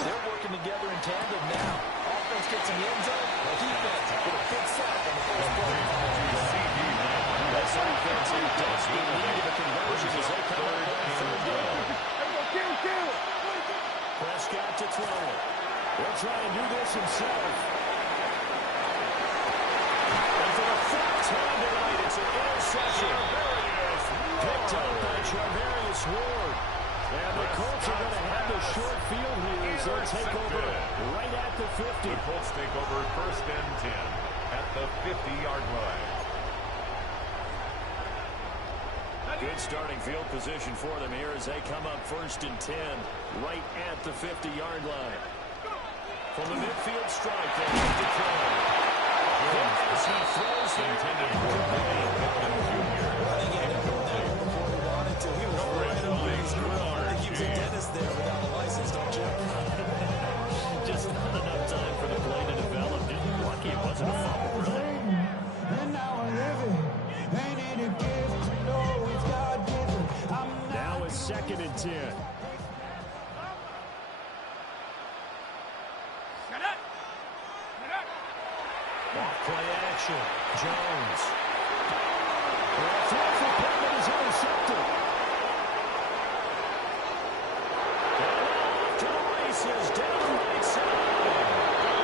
They're working together in tandem now. Offense gets in the end zone. Defense with a big sack on the first play. This offense here takes the lead of the conversion as they come up on third down. Prescott to throw. He'll try and do this himself. And for the fourth time tonight, it's an interception. Picked up by Charvarius Ward. And the Colts are going to have the short field here as they'll take over right at the 50. The Colts take over first and 10 at the 50-yard line. Good starting field position for them here as they come up first and 10 right at the 50-yard line. From the midfield strike, they have to throw. As he throws there, intended for running at him before he wanted to. He was right on his grill. I think he was a dentist there without a license, don't you? Just not enough time for the play to develop. Lucky it wasn't a fumble, really. And now I live it. Ain't it a gift to know it's God-given? Now it's second and 10. Off play action. Jones. The throw for Pittman is intercepted. And off to the races down the right side.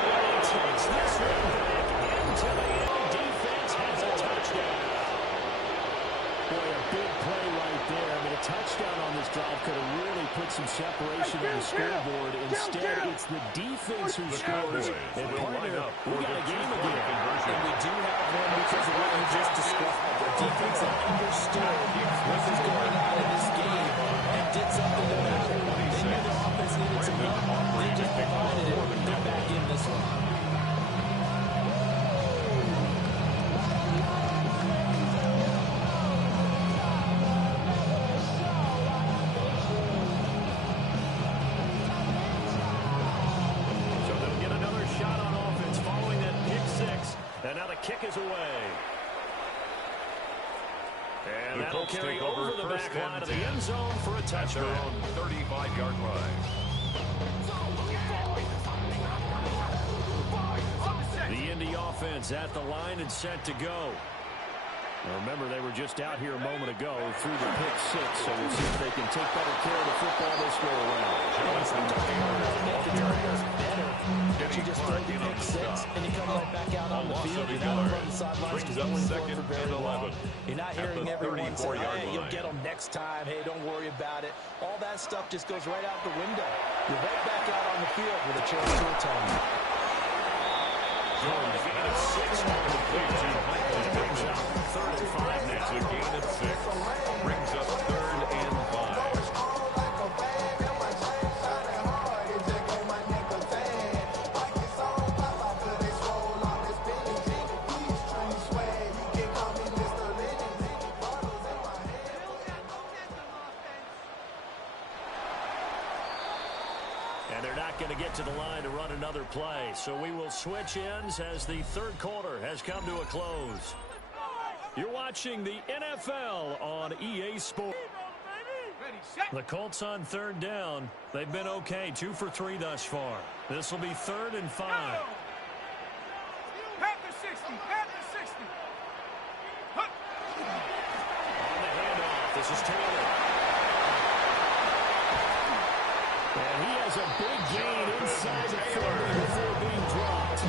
And he takes this one back into the end. Defense has a touchdown. Boy, a big play right there. I mean, a touchdown on this drive could have really put some separation on the scoreboard. Instead, it's the defense who scores. And partner, we got a game again. And we do have one because of what you just described. The defense that understood what was going on in this game and did something about it. They knew their offense needed some help. They just provided it. They're back in this one. And now the kick is away. And that'll carry over the back line of the end zone for a touchdown. At their own 35-yard line. The Indy offense at the line and set to go. Now remember, they were just out here a moment ago through the pick six, so we'll see if they can take better care of the football this go around. You just throw the pick six, and you come right back out on the field. You're not from the sidelines to going for it for very long. You're not hearing everyone say, hey, you'll get them next time. Hey, don't worry about it. All that stuff just goes right out the window. You're right back out on the field with a chance to atone. Jones gain of 6 on the play to Michael. Brings up 3rd and 5 next. A gain of 6. Brings up 3rd and 5. And they're not going to get to the line to run another play. So we will switch ends as the third quarter has come to a close. You're watching the NFL on EA Sports. The Colts on third down. They've been okay, 2 for 3 thus far. This will be 3rd and 5. On the handoff, this is Taylor. And he has a big gain inside the 40 before being dropped.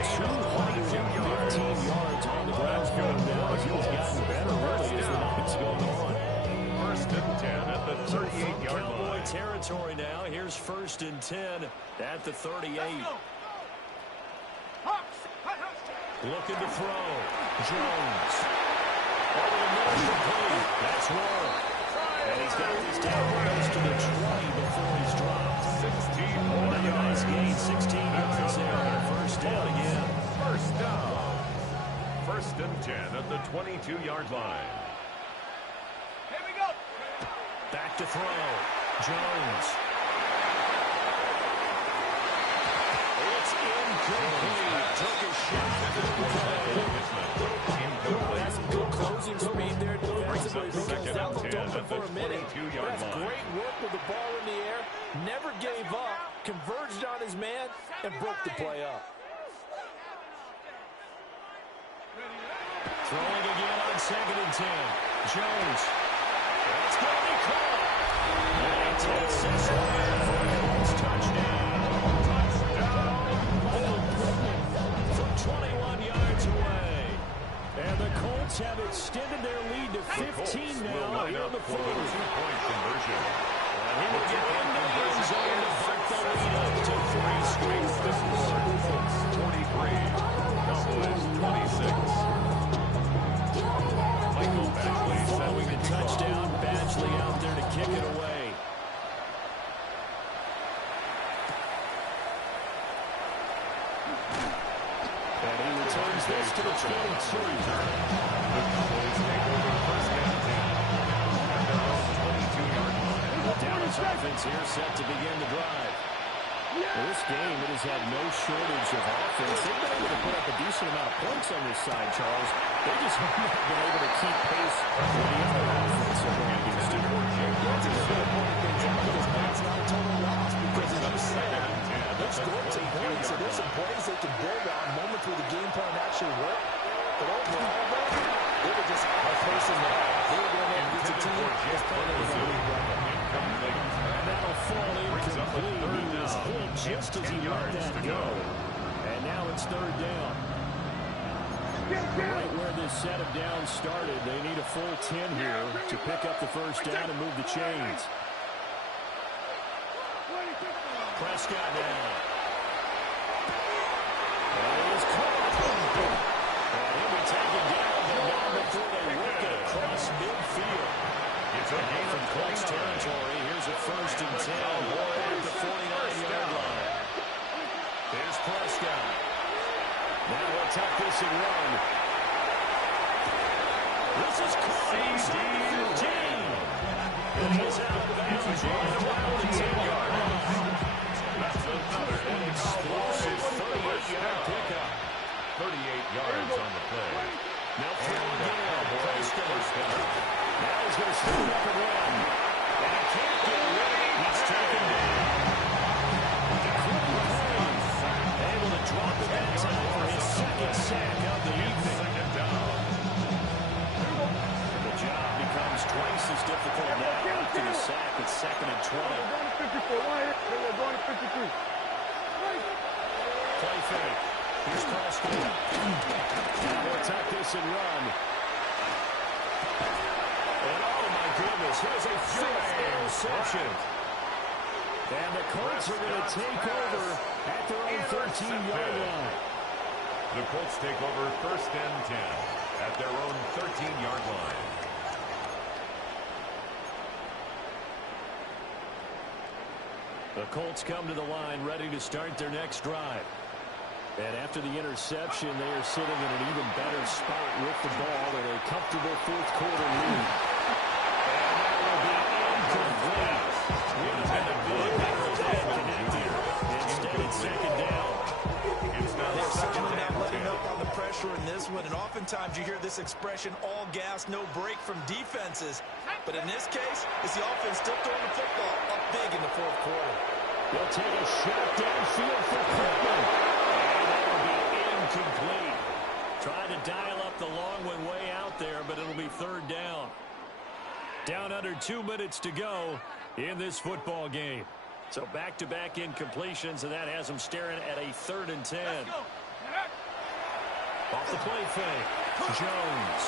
It's 215 yards on the ground going down. He's gotten better really as the night's going on. 1st and 10 at the 38-yard line. Cowboy territory now. Here's 1st and 10 at the 38. Looking to throw. Jones. Over the middle complete. That's Roll. And he's got this down close to the 20 before he's dropped. 16 more Another nice yards. gain, 16 yards there, and a first down again. First down. 1st and 10 at the 22-yard line. Here we go. Back to throw. Jones. It's incomplete. Took a shot at the play. That's good closing speed there defensively. Because that looked open for a minute. That's great work with the ball in the air. Never gave up. converged on his man, and broke the play up. Throwing again on 2nd and 10. Jones. It's going to be caught. And he takes this away for a Colts touchdown. From 21 yards away. And the Colts have extended their lead to 15 now here in the fourth. Two-point conversion. And he will get into the end zone to bump the lead up to 3 straight. The score, Colts 23, Cowboys 26. Michael Badgley Following the touchdown, Badgley out there to kick it away. And he returns this to the 22. The Cowboys take over first and 10 at their own 22-yard line. Dallas offense here set to begin the drive. Well, this game, it has had no shortage of offense. They've been able to put up a decent amount of points on this side, Charles. They just have not been able to keep pace with the other offense they're going against. That's a good point, because that's not a total loss, because as you said, they've scored some points, and there's some plays they can build on, moments where the game plan actually worked. But overall, they were just a person that they were going to get to team just playing as a league record. And that'll fall incomplete. He was hit just as he let that go. And now it's 3rd down. Right where this set of downs started, they need a full 10 here to pick up the first down and move the chains. Prescott down. And he is caught. And he'll be taken down, but not before they work it across midfield. It's a gain From Colts territory, here's a 1st and 10 at the 49-yard line. Here's Prescott. Now he'll tuck this and run. This is caught inside the 15. And he's out of bounds right around the 10-yard line. That's another Explosive 38-yard pickup. 38 yards on the play. Now throw again. Prescott. Now he's going to stand up and run. And he can't get away. He's taken down. Able to drop it that time for his 2nd sack of the evening. Second down. The job becomes twice as difficult now after the sack. It's 2nd and 20. We're going to 53. Play fake. Here's Prescott. Now he'll tuck this and run. And oh my goodness, here's a 5th interception. And the Colts are going to take over at their own 13-yard line. The Colts take over 1st and 10 at their own 13-yard line. The Colts come to the line ready to start their next drive. And after the interception, they are sitting in an even better spot with the ball in a comfortable 4th quarter lead. And that will be incomplete. Intended big connected. Instead, it's 2nd down. They're certainly not letting up on the pressure in this one, and oftentimes you hear this expression, all gas, no break from defenses. But in this case, it's the offense still throwing the football up big in the 4th quarter. They'll take a shot downfield for Pittman. And that will be incomplete. Trying to dial up the long one way out there, but it'll be 3rd down. Down under 2 minutes to go in this football game. So back-to-back incompletions, and that has them staring at a 3rd and 10. Off the play fake. Jones.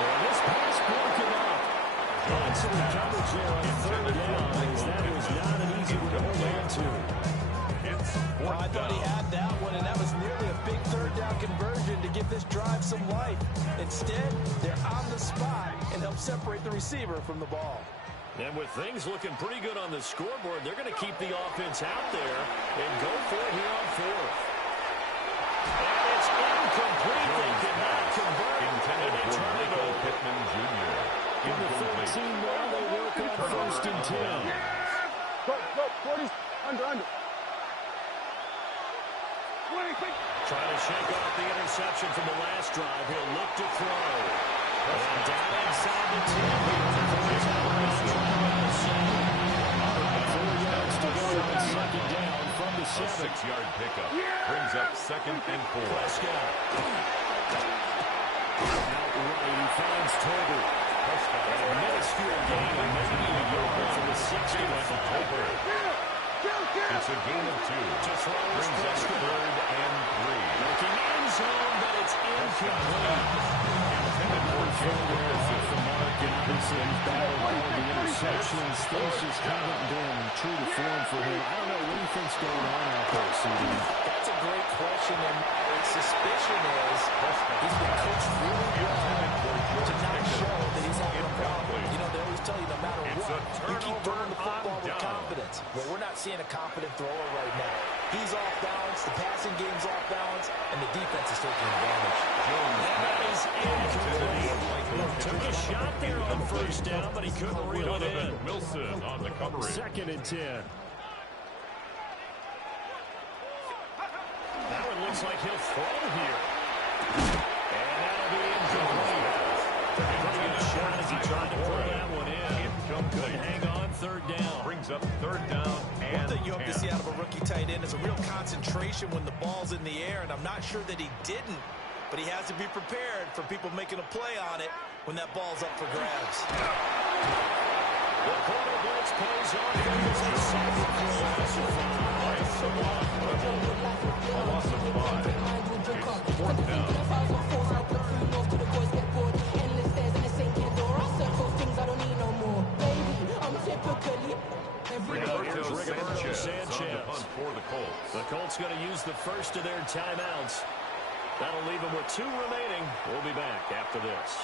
Well, this pass broken up. Excellent coverage there on 3rd down, as that was not an easy one to hold on to. I thought he had that one, and that was nearly a big 3rd down conversion to give this drive some life. Instead, they're on the spot and help separate the receiver from the ball. And with things looking pretty good on the scoreboard, they're going to keep the offense out there and go for it here on 4th. And it's incomplete. They cannot convert. Intended for Michael Pittman Jr. In the 13 now, they work on 1st and 10. Go, 40. Under. Trying to shake off the interception from the last drive. He'll look to throw. And down inside the 10 here. All right, 4 yards to go on 6-yard pickup. Brings up 2nd and 4. Prescott. Out right, he finds Tolbert. A minuscule gain, and maybe a yard from the 60 with Tolbert. It's a gain of 2. Brings up 3rd and 3. Looking end zone, but it's incomplete. Intended for Jalen Off the mark, and obviously he's battled all the interceptions. Things just haven't been true to form for him. I don't know what he thinks going on out there, CD. That's a great question, and my suspicion is he's been coached really well to not show that he's having a problem. You know, they always tell you no matter what, you keep throwing the football with confidence. Well, we're not seeing a confident thrower right now. He's off balance, the passing game's off balance, and the defense is taking advantage. That is incomplete. Took a shot there on first down, but he couldn't reel it in. Wilson on the coverage. 2nd and 10. That one looks like he'll throw here. And that'll be incomplete. Pretty good shot as he tried to put that one in. Couldn't hang on, 3rd down. Brings up 3rd down and One thing you hope to 10. see out of a rookie tight end is a real concentration when the ball's in the air, and I'm not sure that he didn't, but he has to be prepared for people making a play on it when that ball's up for grabs. The corner blitz pays off. There's a sack. A loss of 5. It's 4th down. Roberto Sanchez on the punt for the Colts. The Colts going to use the first of their timeouts. That'll leave them with 2 remaining. We'll be back after this.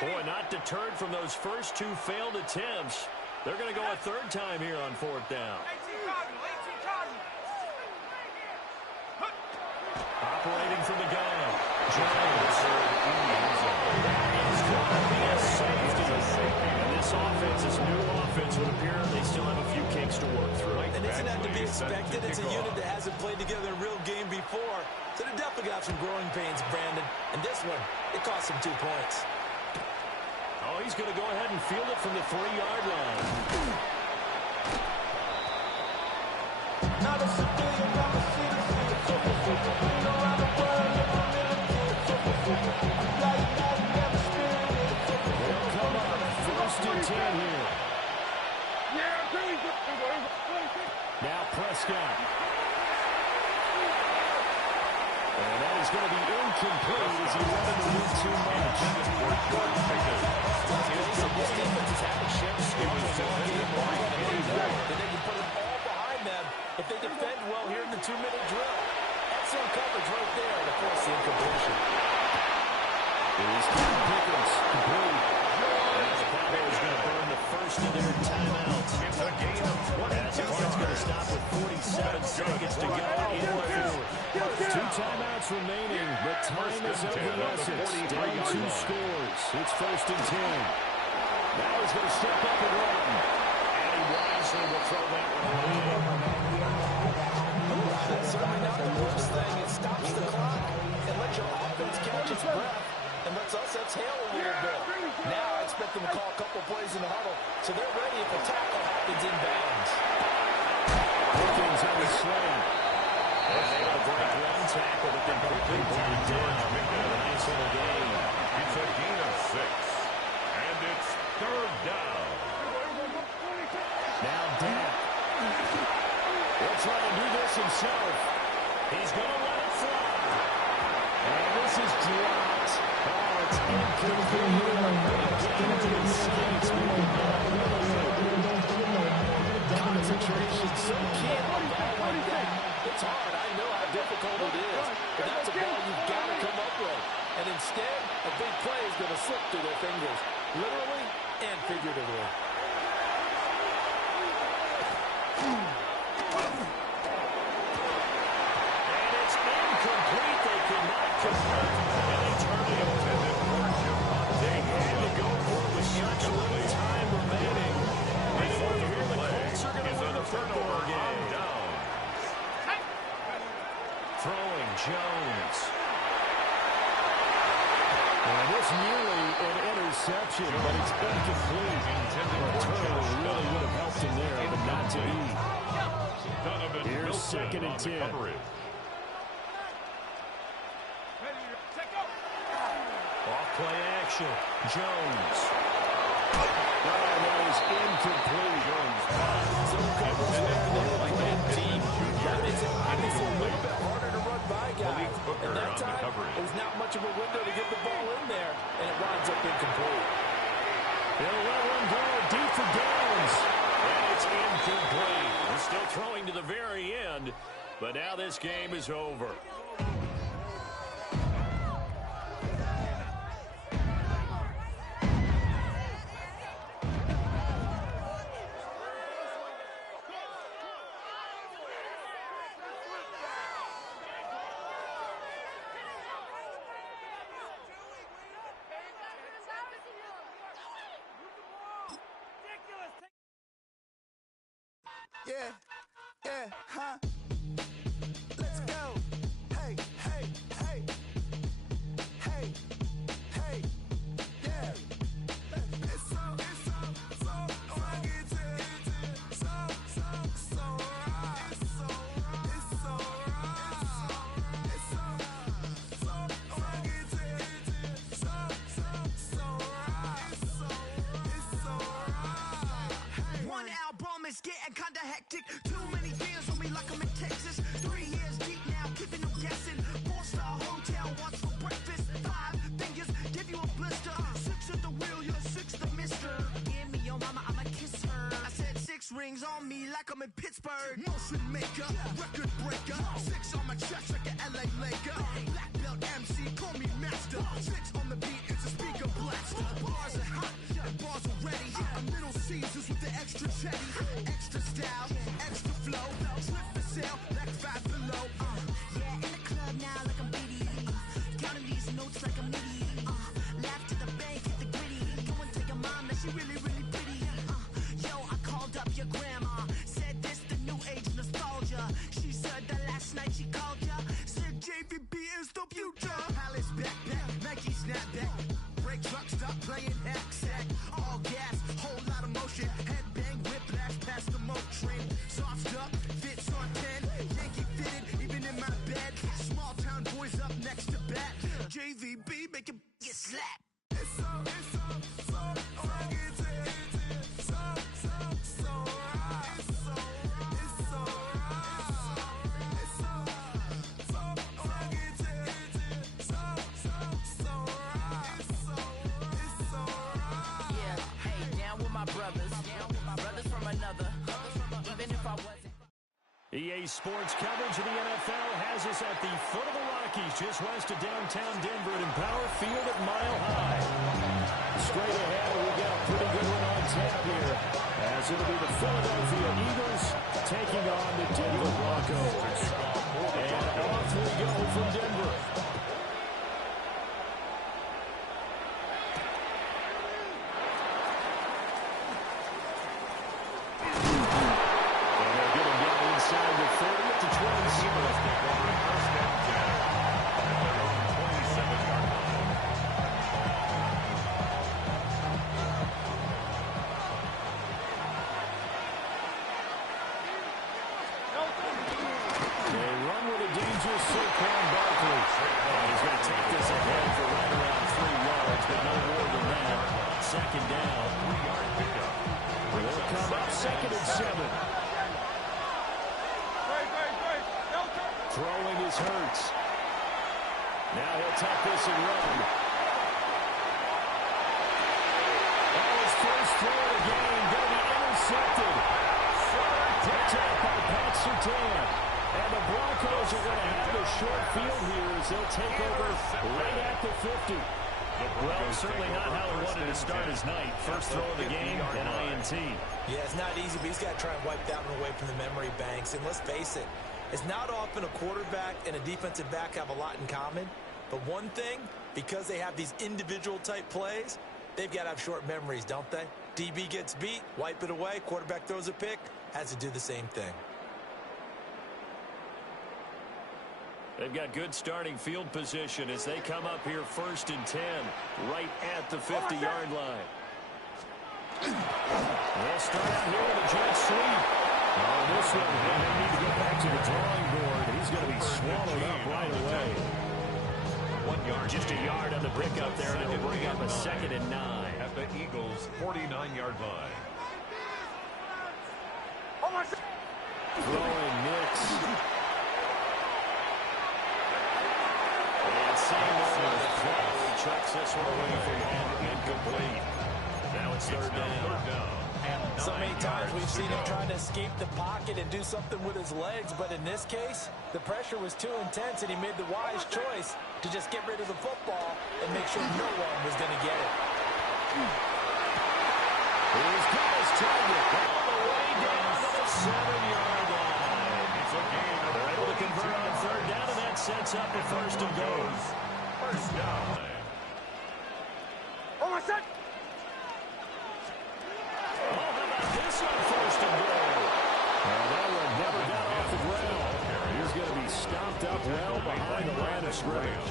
Boy, not deterred from those first 2 failed attempts. They're going to go a 3rd time here on 4th down. Operating from the gun. Jones. And this offense, this new offense, would appear they still have a few kinks to work through. And isn't that to be expected? It's a unit that hasn't played together in a real game before. So they definitely got some growing pains, Brandon. And this one, it cost them 2 points. Oh, he's going to go ahead and field it from the 3-yard line. Not a civilian, I'm a citizen. Around the world, never militant. I'm like that, never spirited. They'll come up 1st and 10 here. Now Prescott. And that is going to be incomplete as he wanted to move too much. This defense is having shifts. Then they can put it all behind them if they defend well here in the 2-minute drill. Excellent coverage right there to force the incompletion. Here's Cam Pickens. Complete. And the Cowboys going to burn the first of their timeouts. It's a gain of 20. As the clock's going to stop with 47 seconds to go in the 4th. 2 timeouts remaining, but time is of the essence. Down 2 scores. It's 1st and 10. Now he's going to step up and run. And he wisely will throw that one away. That's certainly not the worst thing. It stops the clock and lets your offense catch its breath and lets us exhale a little bit. Now I expect them to call a couple plays in the huddle so they're ready if a tackle happens in bounds. Pickens on the sling. And they have a break one tackle, but then quickly brought down. A nice little gain. It's a gain of 6. And it's 3rd down. Now Dak. He'll try to do this himself. He's going to let it fly. And this is dropped. Oh, it's Concentration so key on a ball like that. It's hard. I know how difficult it is. But that's a ball you've got to come up with. And instead, a big play is going to slip through their fingers. Literally and figuratively. And it's incomplete. They could not convert. And they turn it over. They had to go for it with such little time remaining. Before the Colts are going to win the football game. Throwing Jones. And this nearly an interception, but it's incomplete. Turner really would have to be. Donovan Here's Wilson second and on the 10. coverage. Off play action. Jones. That is incomplete. So covers there, and they were playing deep. That makes it obviously a little bit harder to run by guys. Booker And that on the time, coverage. there's not much of a window to get the ball in there, and it winds up incomplete. He'll let one go deep for Downs. And it's incomplete. We're still throwing to the very end, but now this game is over. Yeah, huh? Let's go. Hey, hey, hey. Hey, hey, yeah. It's so rugged. So right. It's so right. It's so rugged. It's so right. It's so right. One album is getting kinda hectic. Too many fans on me like I'm in Texas. 3 years deep now, keeping them guessing. 4-star hotel, what's for breakfast? 5 fingers, give you a blister. 6 at the wheel, you're 6 the mister. Give me your mama, I'ma kiss her. I said 6 rings on me like I'm in Pittsburgh. Motion maker, record breaker. 6 on my chest like an LA Laker. Black belt MC, call me master. 6 on the beat, it's a speaker blaster. Bars are hot, and bars are ready. I'm Little Caesars with the extra chetty. Extra style, extra flow. Slip for sale, like 5 below. Yeah, in the club now like I'm Biddy. Counting these notes like I'm Nitty. Laugh to the bank, hit the gritty. Go and tell your mom that she really, really pretty. Yo, I called up your grandma. Said this the new age nostalgia. She said that last night she called ya. Said JVB is the future. Palace backpack, Nike snapback. Break truck, stop playing hack sack. All gas, whole lot of motion. Headbang, whiplash, past the moat train. Soft up, fits on 10. Yankee fitted, even in my bed. Small town boys up next to bat. JVB, make it get slapped. It's so rugged. So right. It's so rugged. It's so right. Yeah, hey, down with my brothers. Brothers from another. Even if I wasn't. EA Sports coverage of the NFL has us at the foot of the Rockies, just west of downtown Denver at Empower Field at Mile High. Straight ahead, we got a pretty good one on tap here, as it'll be the Philadelphia Eagles taking on the Denver Broncos. And off we go from Denver. Inside the 30 at the 27. First and 10 at their own 27-yard line. They run with a dangerous Saquon Barkley. And he's going to take this ahead for right around 3 yards, but no more than that. Second down. 3-yard pickup. They'll come up second and 7. Throwing is Hurts. Now he'll take this and run. Oh, his first throw of the game going to be intercepted. Picked up by Pat Surtain. And the Broncos are going to have a short field here as they'll take over right at the 50. Well, certainly not how he wanted to start his night. First throw of the game, an INT. Yeah, it's not easy, but he's got to try and wipe that one away from the memory banks. And let's face it, it's not often a quarterback and a defensive back have a lot in common. But one thing, because they have these individual type plays, they've got to have short memories, don't they? DB gets beat, wipe it away, quarterback throws a pick, has to do the same thing. They've got good starting field position as they come up here first and 10, right at the 50-yard line. They'll start out here with a jet sweep. This one, they need to go back to the drawing board. He's going to be swallowed up right away. 1 yard. Just a yard on the pickup there, and it'll bring up a 2nd and 9. At the Eagles' 49-yard line. Throwing Nix. And Seymour chucks this one away from him, incomplete. Now it's third down. So many times we've seen him trying to escape the pocket and do something with his legs, but in this case, the pressure was too intense, and he made the wise choice to just get rid of the football and make sure no one was going to get it. Here's Thomas target all the way down to the 7-yard line. It's a gain. They're able to convert on third down, and that sets up a first and goal. First down. Oh, my son! Oh, how about this on first and goal? Well, that one never got off the ground. He's going to be stomped up well behind the line of scrimmage.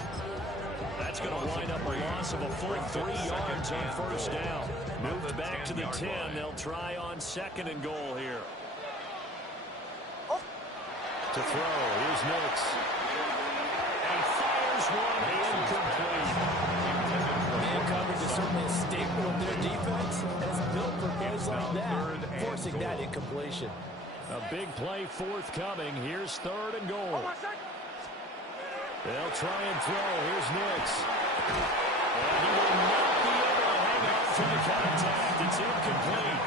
That's going to wind up a loss of a full 3 yards on first down. Moved back to the 10. They'll try on 2nd and goal here. To throw, here's Nix. And fires one incomplete. Man coverage is certainly a staple of their defense, and it's built for plays like that, forcing that incompletion. A big play forthcoming. Here's 3rd and goal. They'll try and throw. Here's Nix. And he will not be able to hang on to the contact. It's incomplete.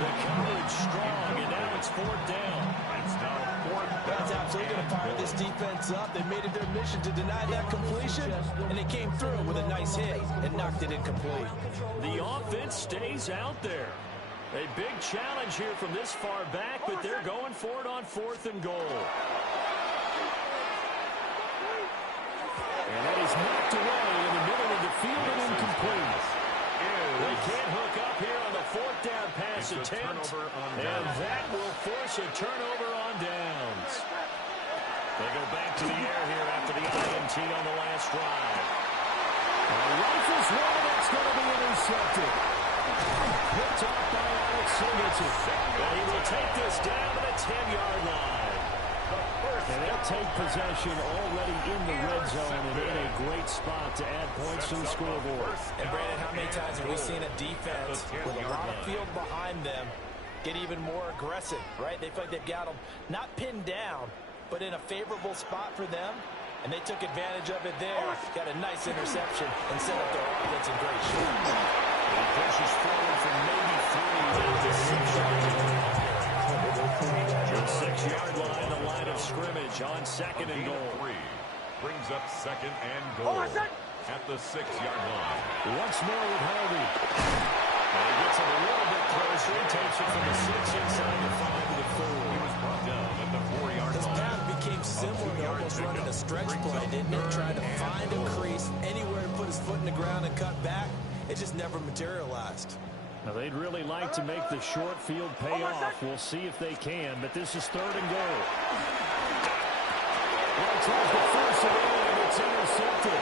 The coverage strong, and now it's 4th down. It's now 4th down. That's absolutely going to fire this defense up. They made it their mission to deny that completion, and they came through with a nice hit and knocked it incomplete. The offense stays out there. A big challenge here from this far back, but they're going for it on 4th and goal. And that is knocked away in the middle of the field and incomplete. They can't hook up here on the 4th down pass attempt, and that will force a turnover on downs. They go back to the air here after the INT on the last drive. Rifles one, and it's going to be intercepted. Picked off by Alex Singleton. And he will take this down to the 10-yard line. And they'll take possession already in the red zone and in a great spot to add points to the scoreboard. And Brandon, how many times have we seen a defense with a lot of field behind them get even more aggressive, right? They feel like they've got them not pinned down, but in a favorable spot for them, and they took advantage of it there. Got a nice interception and set up their offense in great shape. He pushes forward from maybe 3 down to 6 yards. The 6-yard line, the line of scrimmage on 2nd and goal. Brings up 2nd and goal at the 6-yard line. Once more with Harvey. And he gets it a little bit closer. He takes it from the 6 inside the 5 to the 4. He was brought down at the 4-yard This line. pass became similar to almost running a stretch play, didn't it? Trying to find a crease, anywhere to put his foot in the ground and cut back. It just never materialized. Now, they'd really like to make the short field pay off. We'll see if they can, but this is 3rd and goal. Well, tries to force it in, and it's intercepted.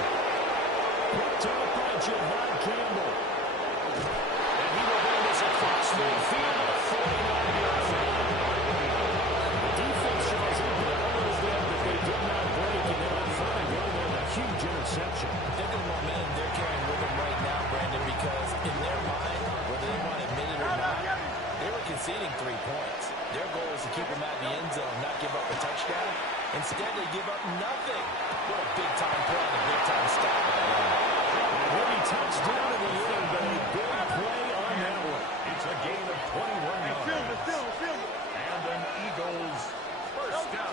Picked up by Jahad Campbell. And he will bring this across midfield at a 49-yard line. The defense tries to get a little bit, but they did not break, and they're on 3rd and goal with a huge interception. Think of the momentum they're carrying with them right now, Brandon, because in their mind, whether they want to admit it or not, they were conceding 3 points. Their goal is to keep them out of the end zone, not give up a touchdown. Instead, they give up nothing. What a big-time play and a big-time stop by them. Heavy touchdown in the end, but a big play on that one. It's a gain of 21 yards. And an Eagles first down.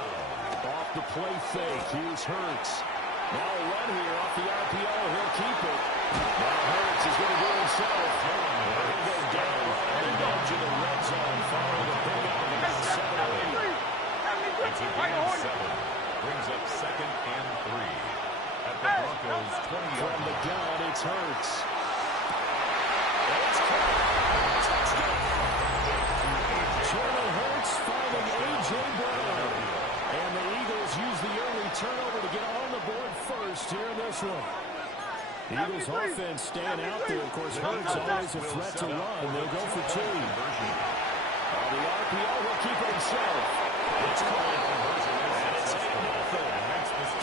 Off the play fake, here's Hurts. Now a run here off the RPO, he'll keep it. Now Hurts is going to do it himself. He'll go down and edge of the red zone following a pick up of about 7 or 8. It's a gain of 7. Brings up 2nd and 3. At the Broncos' 20-yard From the line. gun, it's Hurts. And it's caught. Touchdown. Jalen Hurts finding A.J. Brown. And the Eagles use the early turnover to get on the board first here in this one. The Eagles offense staying out there. Of course, Hurts always a threat to run. They'll go for 2. The RPO will keep it himself. It's caught. And it's 8-0.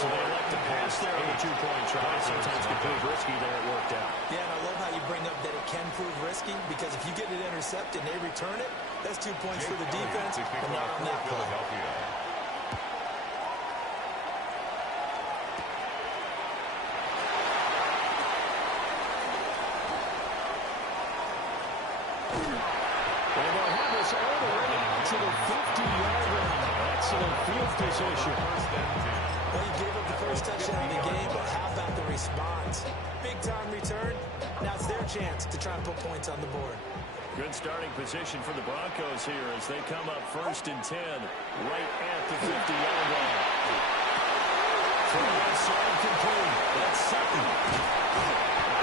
So they elect to pass there on the two-point try. Sometimes can prove risky there. It worked out. Yeah, and I love how you bring up that it can prove risky, because if you get it intercepted and they return it, that's 2 points for the defense, but not on that play. And they'll have us all the way out to the 50-yard line. Excellent field position. Well, you gave up the first touchdown of the game, but how about the response? Big-time return. Now it's their chance to try and put points on the board. Good starting position for the Broncos here as they come up 1st and 10 right at the 50-yard line. From the outside, complete. That's Sutton.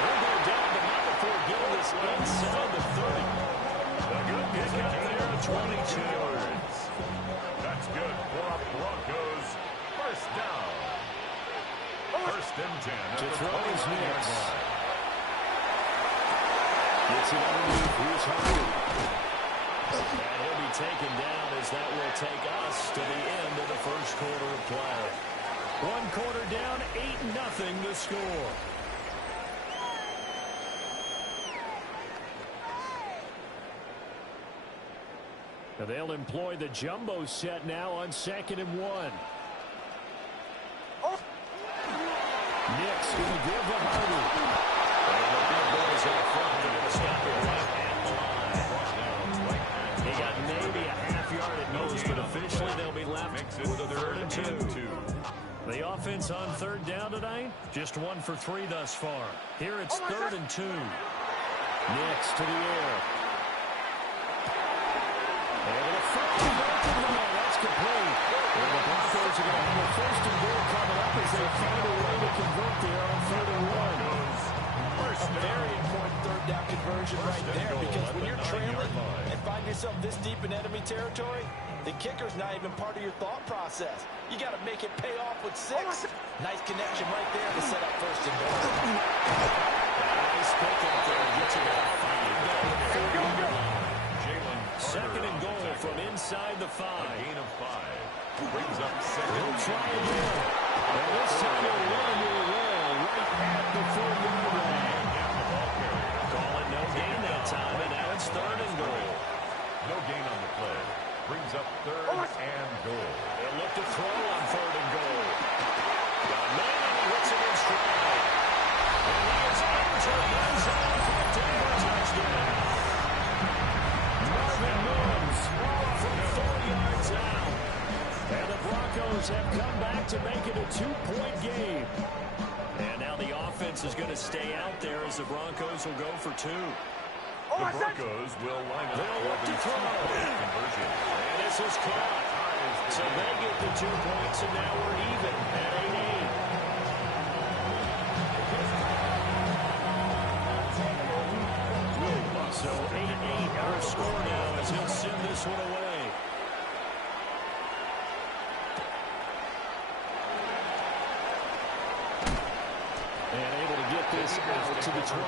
They'll go down, but not before getting this inside the 30. A good pick out there, 22 yards. That's good for a Broncos first down. 1st and 10 To at the throw his 20-yard next. line. Gets it underneath. Here's Hardy. And he'll be taken down as that will take us to the end of the first quarter of play. 1 quarter down, 8-0 to score. Now they'll employ the jumbo set now on 2nd and 1. Nick's going to give to Hardy. And the big boys up front are going to stop it right at the line. He got maybe a half-yard at most, but officially they'll be left with a 3rd and 2. The offense on 3rd down tonight, just 1 for 3 thus far. Here it's 3rd and 2. Nick's to the air. And a football that's complete. And the Broncos are going to have a 1st and goal coming up as they find a way to convert there on 3rd and 1. A very important 3rd down conversion right there, because when you're trailing and find yourself this deep in enemy territory, the kicker's not even part of your thought process. You got to make it pay off with 6. Nice connection right there to set up 1st and goal. Nice pick up there. Gets it out. 2nd and goal from inside the 5. Gain of 5. Brings up 2nd. He'll try again. And this time he'll run your roll right at the 4-yard line. Call it no gain that time, and now it's 3rd and goal. No gain on the play. Brings up 3rd and goal. They'll look to throw on 3rd and goal. Got a man, and he hits it in stride. And he is into the end zone for a Denver touchdown. Marvin Mims from 4 yards out. And the Broncos have come back to make it a 2-point game. And now the offense is going to stay out there as the Broncos will go for 2. The Broncos will line up They'll for look the to throw. 2-point conversion. And this is caught. So they get the 2 points, and now we're even at 8-8. So 8-8 our score now as he'll send this one away. And able to get this out to the 25.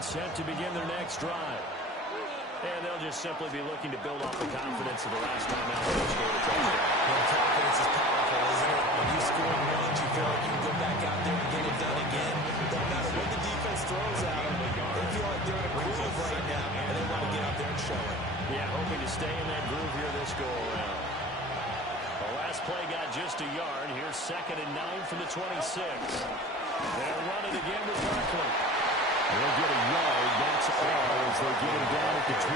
Set to begin their next drive. And they'll just simply be looking to build off the confidence of the last time out they scored a touchdown. Well, confidence is powerful, isn't it? When you score once, you feel like you can go back out there and get it done again. No matter what the defense throws at them, they feel like they're in a groove right now, and they want to get out there and show it. Yeah, hoping to stay in that groove here this go-around. The last play got just a yard. Here's 2nd and 9 from the 26. They'll run it again with Barkley. They'll get a yard. That's all as they get him down at the 28.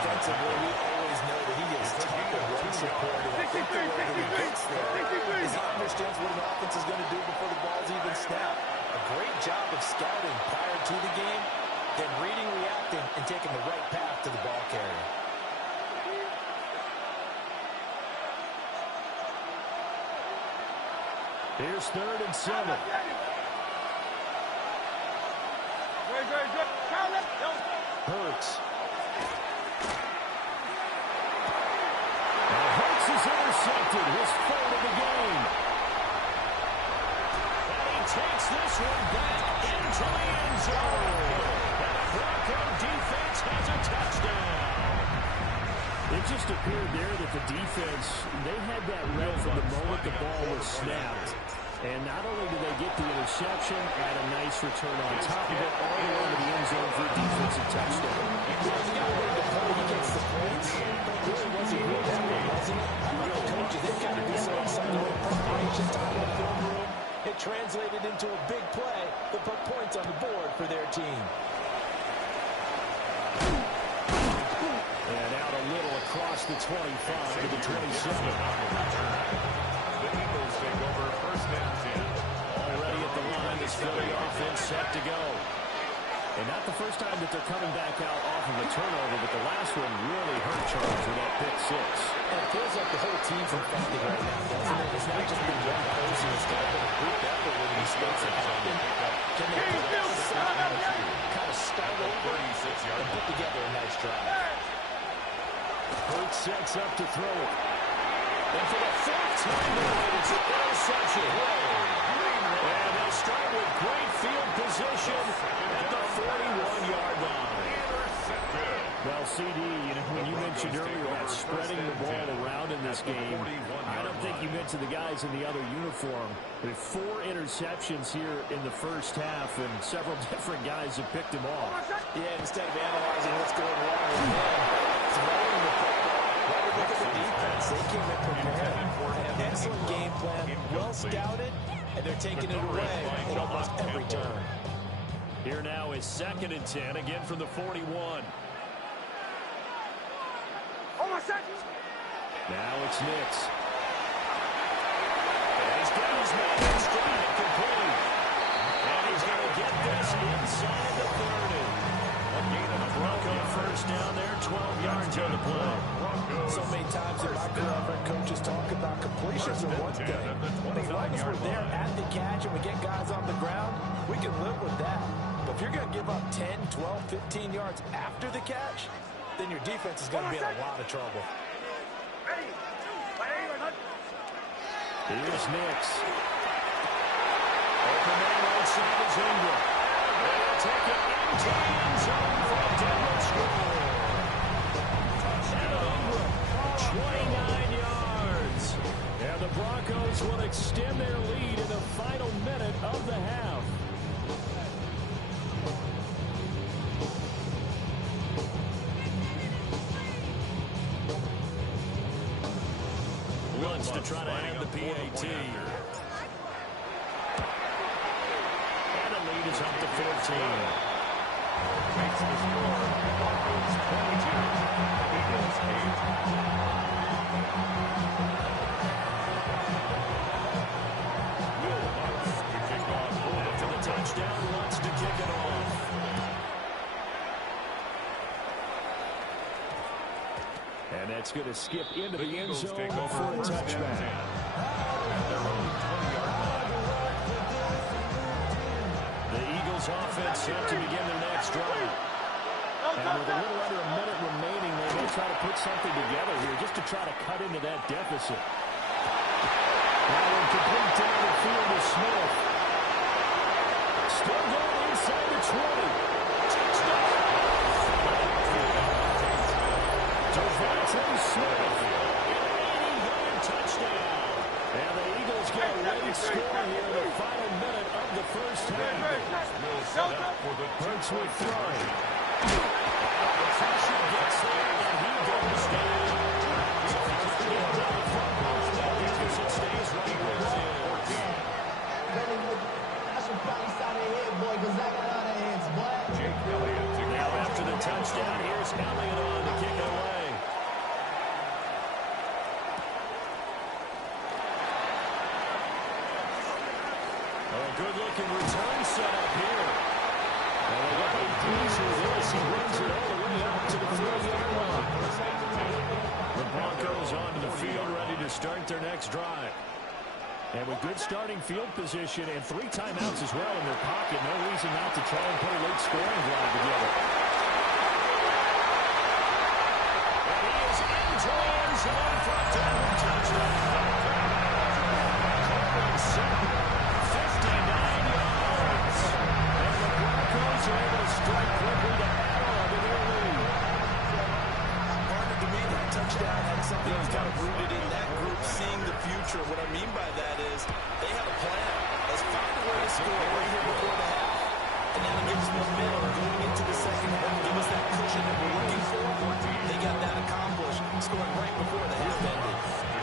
Defensively, we always know that he is tough at run support. And I think the way that he gets there is he understands what an offense is going to do before the ball's even snapped. A great job of scouting prior to the game, then reading, reacting, and taking the right path to the ball carrier. Here's 3rd and 7. Hurts. intercepted, his third of the game. And he takes this one back into the end zone. And the Bronco defense has a touchdown. It just appeared there that the defense, they had that read from the moment the ball was snapped. And not only did they get the interception, add a nice return on top of it, all the way to the end zone for a defensive touchdown. Against the points, but it really wasn't good that way, wasn't it? I mean, coaches, they've got to be so excited with preparation time in the film room. It translated into a big play that put points on the board for their team. And out a little across the 25 to the 27. The Eagles take over first and 10. Already at the line, this Philly offense set to go. And not the first time that they're coming back out off of a turnover, but the last one really hurt Charles with that pick six. And it feels like the whole team's infected right now, doesn't it? It's not just the young person. It's kind of been a group effort with these mistakes that happen. Can they kind of start over and put together a nice drive? Hurts sets up to throw it. And for the fourth time tonight, it's an interception. And they start with great field position at the 41-yard line. Well, CD, when you mentioned earlier about spreading the ball around in this game, I don't think you mentioned the guys in the other uniform. With 4 interceptions here in the first half, and several different guys have picked him off. Yeah, instead of analyzing what's going wrong with him, throwing the football. Well, look at the defense. They came in prepared. Excellent game plan, well scouted, and they're taking it away in almost every turn. Here now is 2nd and 10, again from the 41. Now it's Nix. And he's got his man in stride complete. And he's going to get this inside the 30. A gain of a Bronco first down there, 12 yards on the play. So many times in my career, I've heard coaches talk about completions are one thing. But as long as we're there at the catch and we get guys on the ground, we can live with that. But if you're going to give up 10, 12, 15 yards after the catch, then your defense is going to be in a lot of trouble. Here's Nix. Open man right side is Ingram. They'll take it into the end zone for a Denver score. Evan Ingram, 29 yards. And the Broncos will extend their lead in the final minute of the half. Wants to try to add the PAT. And the lead is up to 14. Makes the score. Broncos 22. Eagles 8. Will Lutz to kick off. After the touchdown, Lutz to kick it off. And that's going to skip into the end zone Take over for a first and 10. touchback. At their own 20-yard line. The Eagles offense set to begin their next drive. And with a little under a minute remaining, they may try to put something together here just to try to cut into that deficit. Now in complete down the field to Smith. Still going inside the 20. Touchdown! Devontae Smith. An 80-yard touchdown. And the Eagles get a late score here in the final minute of the first half. Hurts with throwing. The pressure gets there, and he goes down. So he's going to get down the front post. That deficit stays right where it is. I should probably sign a head, boy, because I got out of hands, boy. Jake Elliott to Now after the touchdown, here's Elliott on to kick it away. A good-looking return set up here. And they got a piece of this. He runs it all the way out to the 4-yard line. The Broncos onto the field, ready to start their next drive. And with good starting field position and 3 timeouts as well in their pocket, no reason not to try and put a late scoring drive together. And he is into the end zone for a Denver touchdown. being kind of rooted in that group, seeing the future. What I mean by that is they have a plan. Let's find a way to score right here before the half. And then it gives momentum going into the second half. Give us that cushion that we're looking for. They got that accomplished, scoring right before the half ended.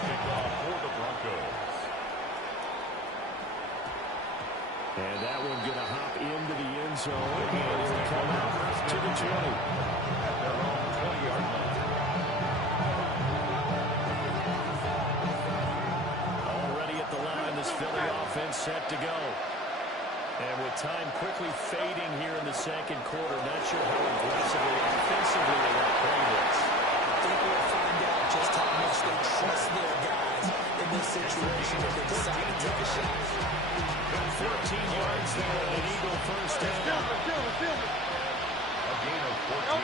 Kickoff for the Broncos. And that one going to hop into the end zone. And it'll come out to the 20. At their own 20-yard line. Already at the line, this Philly offense set to go. And with time quickly fading here in the second quarter, not sure how aggressively, offensively they want to play this. I think we'll find out just how much they trust their guys in this situation if they decide to take a shot. 14 yards there, and an Eagle first down. A gain of 14.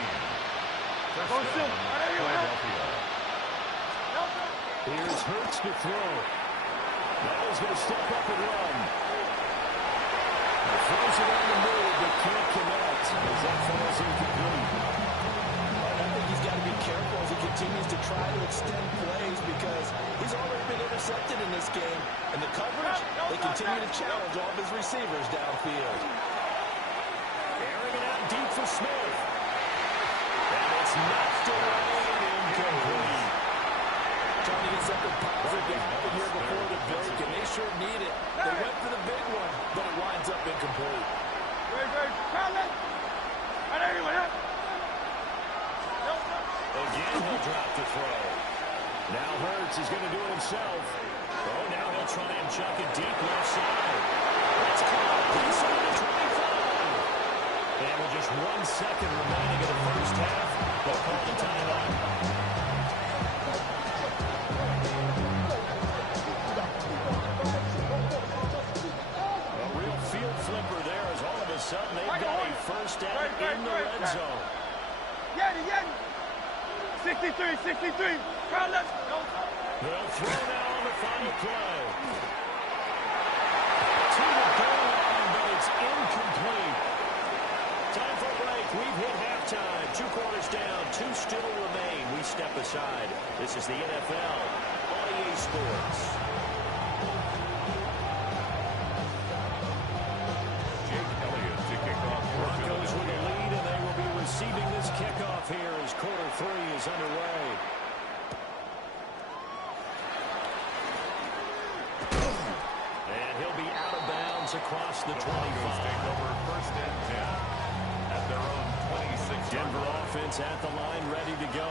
First down, Philadelphia. Here's Hurts to throw. Now he's going to step up and run. Throws it on the move, but can't connect as that falls incomplete. I think he's got to be careful as he continues to try to extend plays because he's already been intercepted in this game. And the coverage, they continue to challenge all of his receivers downfield. Airing it out deep for Smith. And it's knocked away and incomplete. Trying to get something positive to happen here before the break, and they sure need it. They went for the big one, but it winds up incomplete. Again, he'll drop the throw. Now Hurts is going to do it himself. Oh, now he'll try and chuck it deep left side. That's caught. Inside the 25. And with just 1 second remaining in the first half, they'll call the timeout. A real field flipper there as all of a sudden they've got a first down in the red zone. 63. Carlos. They'll throw now on the final play. To the goal line, but it's incomplete. Time for a break. We've hit halftime. 2 quarters down. 2 still remain. We step aside. This is the NFL on EA Sports. Jake Elliott to kick off for Broncos with a Philadelphia. lead, and they will be receiving this kickoff here as quarter 3 is underway. And he'll be out of bounds across the 25. Broncos take over first and 10 at their own 26. Denver offense at the line, ready to go.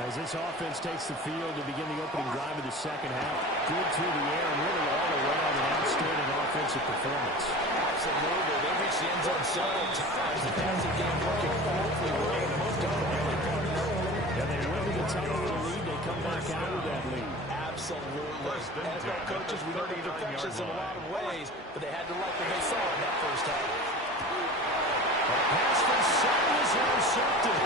As this offense takes the field to begin the opening drive of the second half, good through the air and really all around an outstanding offensive performance. Absolutely. They reached the end zone several times. The passing game working awfully well. The most dominant part of that. And they went with a 10-0 lead. They come back out of that lead. Absolutely. NFL coaches, we know they're perfectionists in a lot of ways, but they had to like what they saw in that first half. A pass for 7 is intercepted.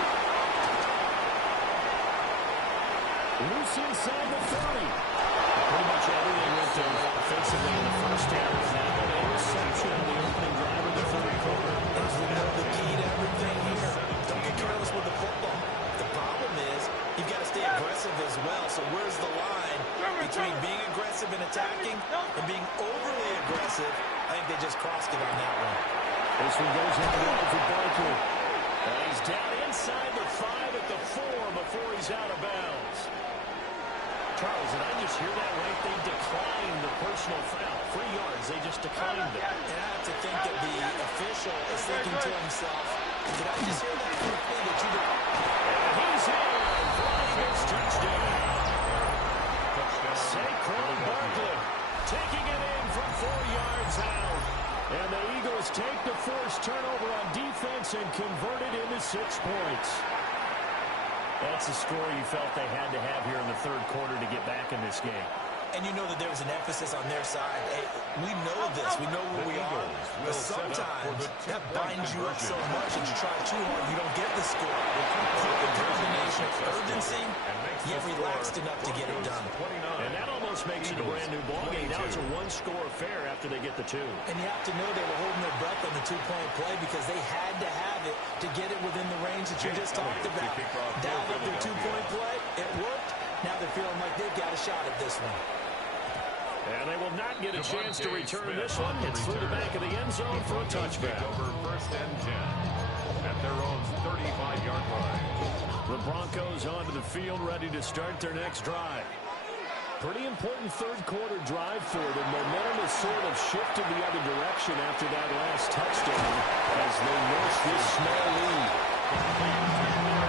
Loose inside the 30. Pretty much everything went to offensively in the first half. Now an interception on the opening drive of the third quarter. As we know, the key to everything here, don't get careless with the football. The problem is you've got to stay aggressive as well. So where's the line between being aggressive and attacking and being overly aggressive? I think they just crossed it on that one. This one goes out wide for Barkley. And he's down inside the 5 at the 4 before he's out of bounds. Charles, did I just hear that right? They declined the personal foul. 3 yards, they just declined it. And I have to think that the official is thinking to himself, did I just hear that correctly? That you did? And he's in for an Eagles touchdown. Saquon Barkley taking it in from 4 yards out. And the Eagles take the forced turnover on defense and convert it into 6 points. That's the score you felt they had to have here in the third quarter to get back in this game. And you know that there was an emphasis on their side. Hey, we know this. We know where we are. But sometimes that binds you up so much that you try too hard, you don't get the score. Perfect combination of urgency, yet relaxed enough to get it done. And that almost makes it a brand new ballgame. Now it's a 1-score affair after they get the 2. And you have to know they were holding their breath on the 2-point play because they had to have it to get it within the range that you just talked about. Dialed up their 2-point play. It worked. now they're feeling like they've got a shot at this one. And they will not get a chance to return this one. It's through the back of the end zone for a touchback. Over 1st and 10 at their own 35-yard line. The Broncos onto the field, ready to start their next drive. Pretty important third-quarter drive for them. Momentum has sort of shifted the other direction after that last touchdown as they nurse this small lead.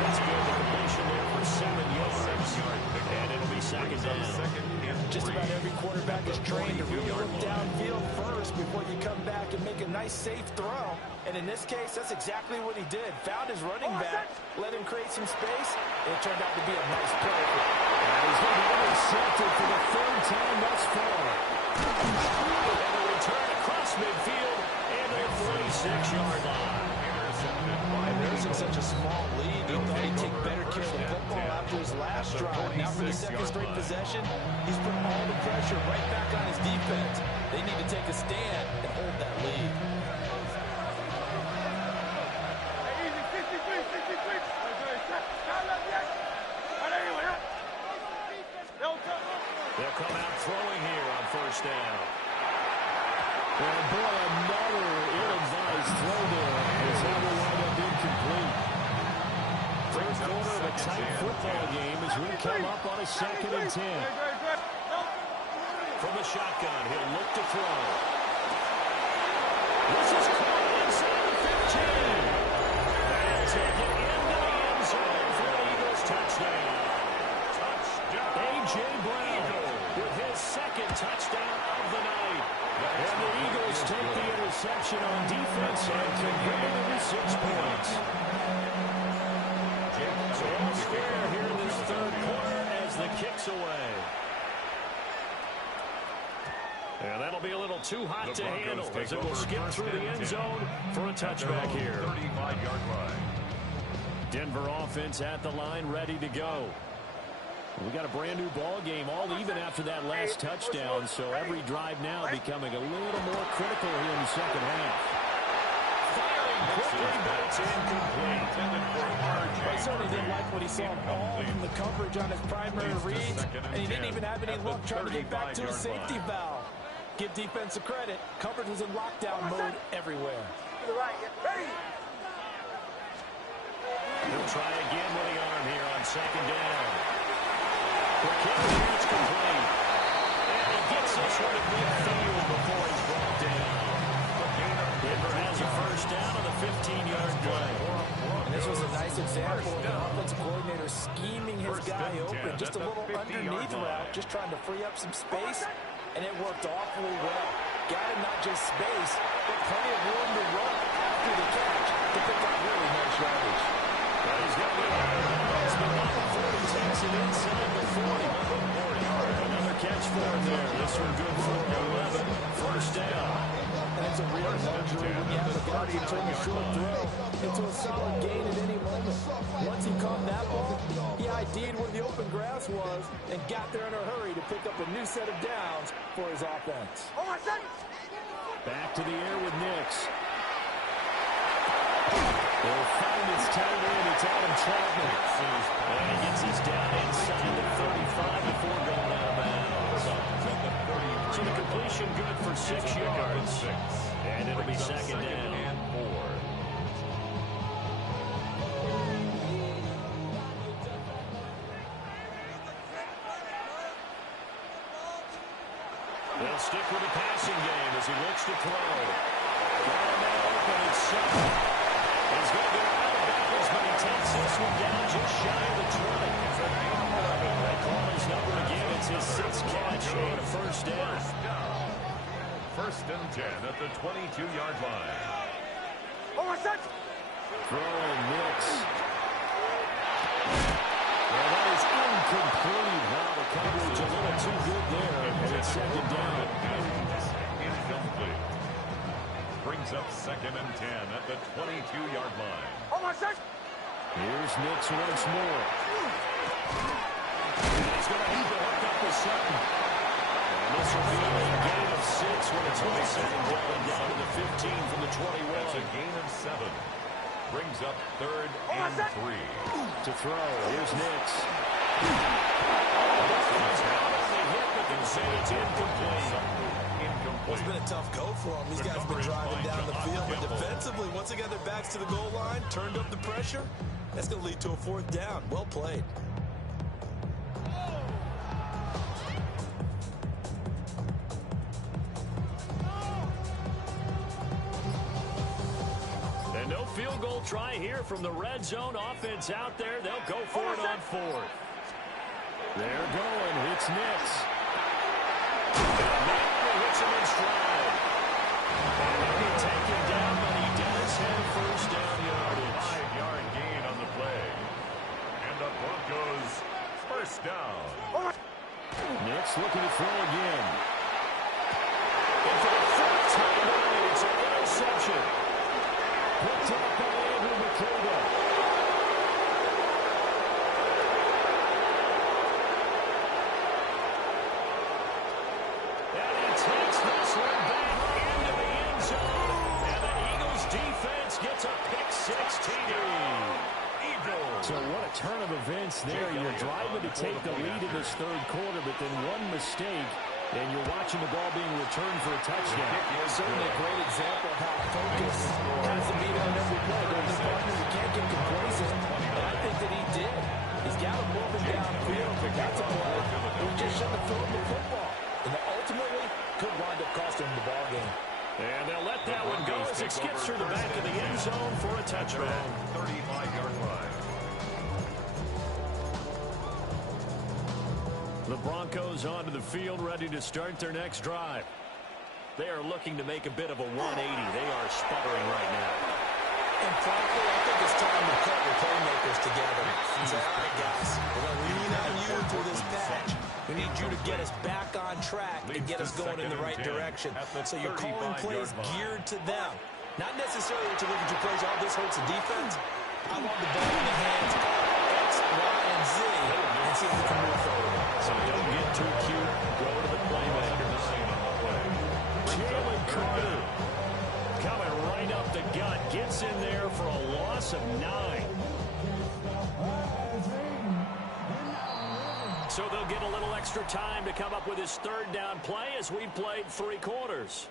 That's good. The completion there for 7 yards. And it'll be second down. Just about every quarterback is trained to really look downfield first before you come back and make a nice, safe throw. And in this case, that's exactly what he did. Found his running back, let him create some space, and it turned out to be a nice play. He's going to be intercepted for the 3rd time thus far. And a return across midfield and a 46-yard line. And nursing such a small lead, he thought he'd take better care of the football after his last drive. Now for the 2nd straight possession, he's putting all the pressure right back on his defense. They need to take a stand and hold that lead. Easy, 63, 63. They'll come out throwing here on 1st down. And boy, another ill-advised throw there as that will wind up incomplete. First quarter of a tight football game as we come up on a 2nd and 10. From the shotgun, he'll look to throw. This is caught inside the 15. And taken into the end zone for the Eagles touchdown. A.J. Brown with his 2nd touchdown of the night. And the Eagles take the interception on defense and convert it into 6 points. So all square here in this 3rd quarter as the kick's away. And that'll be a little too hot to handle as it will skip through the end zone for a touchback here. 35-yard line. Denver offense at the line, ready to go. We got a brand new ball game, all even after that last touchdown, so every drive now becoming a little more critical here in the 2nd half. Firing quickly, but it's incomplete. I certainly didn't like what he saw all from the coverage on his primary reads, and he didn't even have any luck trying to get back to his safety valve. Give defensive credit. Coverage was in lockdown mode everywhere. He'll try again with the arm here on 2nd down. It's complete. And he gets this one at midfield before he's brought down. Denver has a 1st down on the 15-yard play. And this was a nice example of an offensive coordinator scheming his guy open. Just a little underneath route, just trying to free up some space, and it worked awfully well. Got him not just space, but plenty of room to run after the catch to pick up really nice yardage. But he's got the it's been on the 40, takes it inside the 40. Another catch for him there. This one good for 11. 1st down. And it's a real luxury when you have the guy to turn a short throw into a solid gain at any moment. Once he caught that ball, he ID'd where the open grass was and got there in a hurry to pick up a new set of downs for his offense. Back to the air with Nix. They'll find his tight end. It's Adam Troutman. And he gets his down inside the 35 before going out of bounds. So the completion good for 6 yards. And it'll be 2nd down. And 4. They'll stick with the passing game as he looks to throw. Got him out open. It's Sutton. He's going to go out of bounds, but he takes this one down just shy of the 20. They call his number again. It's his 6th catch and a 1st down. 1st and 10 at the 22-yard line. Throwing Nix. Well, that is incomplete. Wow, the coverage a little too good there. And it's 2nd down. Incomplete. Brings up 2nd and 10 at the 22-yard line. Here's Nix once more. And he's going to have to hook up with Sutton. And this will be a gain of 6 when it's only 2nd down to the 15 from the 21. That's a gain of 7. Brings up 3rd and 3. To throw. Here's Nix. It's incomplete. Well, it's been a tough go for them. These guys have been driving down the field, but defensively, once they got their backs to the goal line, turned up the pressure, that's going to lead to a fourth down. Well played. And no field goal try here from the red zone offense out there. They'll go for it on fourth. They're going. It's Nix. Hits him in stride. And he'll be taken down, but he does have first down yardage. 5-yard gain on the play. And the Broncos first down. Nix looking to throw again. And for the third time tonight, it's an interception. Picked up by Andrew McCullough. So what a turn of events there. You're driving to take the lead in this third quarter, but then one mistake, and you're watching the ball being returned for a touchdown. Certainly a great example of how focus has to be on every play. There's a partner who can't get complacent, and I think that he did. He's got him moving downfield. That's a play. He just shouldn't have thrown the football. And ultimately, could wind up costing him the ball game. And they'll let that one go as it skips through the back of the end zone for a touchback. 35-yard line. The Broncos onto the field, ready to start their next drive. They are looking to make a bit of a 180. They are sputtering right now. And frankly, I think it's time to put your playmakers together and say, all right, guys, we're going to lean on you through this patch. We need you to get us back on track and get us going in the right direction. So you're calling plays geared to them. Not necessarily that you look at your plays, oh, this hurts the defense. I want the ball in the hands of X, Y, and Z and see if we can move forward. So don't get too cute. Go to the playmaker. Jalen Carter coming right up the gut. Gets in there for a loss of 9. So they'll get a little extra time to come up with his third down play as we played 3 quarters.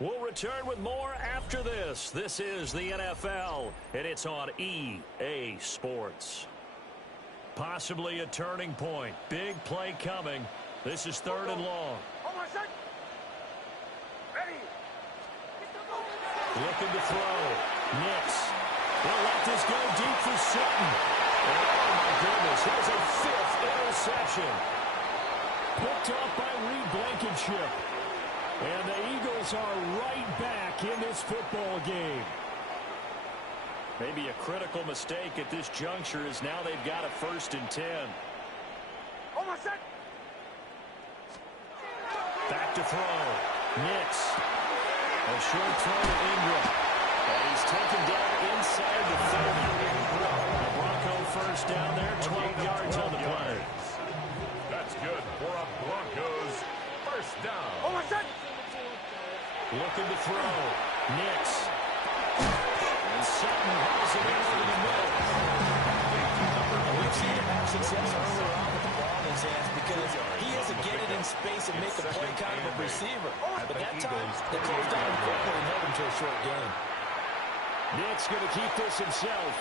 We'll return with more after this. This is the NFL, and it's on EA Sports. Possibly a turning point. Big play coming. This is 3rd and long. Looking to throw. Nix. They'll let this go deep for Sutton. Oh, my goodness. Here's a 5th interception. Picked off by Reed Blankenship. And the Eagles are right back in this football game. Maybe a critical mistake at this juncture is now they've got a 1st and 10. Back to throw. Nix. A short throw to Ingram. And he's taken down inside the 30. The Bronco first down there, 12 yards on the play. That's good for a Broncos first down. Looking to throw. Nix. And Sutton has it in over the middle. We've seen him have success earlier on with the ball in his hands because he has to get it in space and make a play kind of a receiver. But that time, they closed down quickly and held him to a short game. Nix going to keep this himself.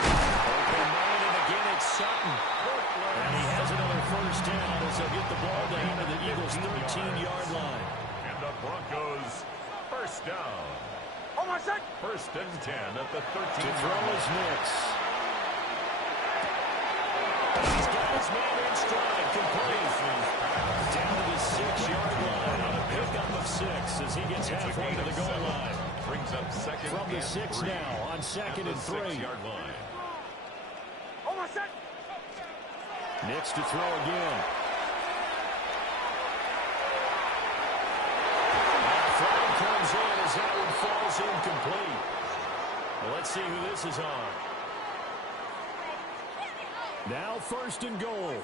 Open man, and again it's Sutton. And he has another first down as they'll get the ball down to the Eagles' 13-yard line. And the Broncos first down. 1st and 10 at the 13. To throw is Nix. He's got his man in stride, complete. Down to the 6-yard line on a pickup of 6 as he gets halfway to the goal line. Brings up 2nd From the and 6 3 now on 2nd and 3. 6-yard line. Nix to throw again. Flag comes in as that one falls incomplete. Well, let's see who this is on. Now 1st and goal.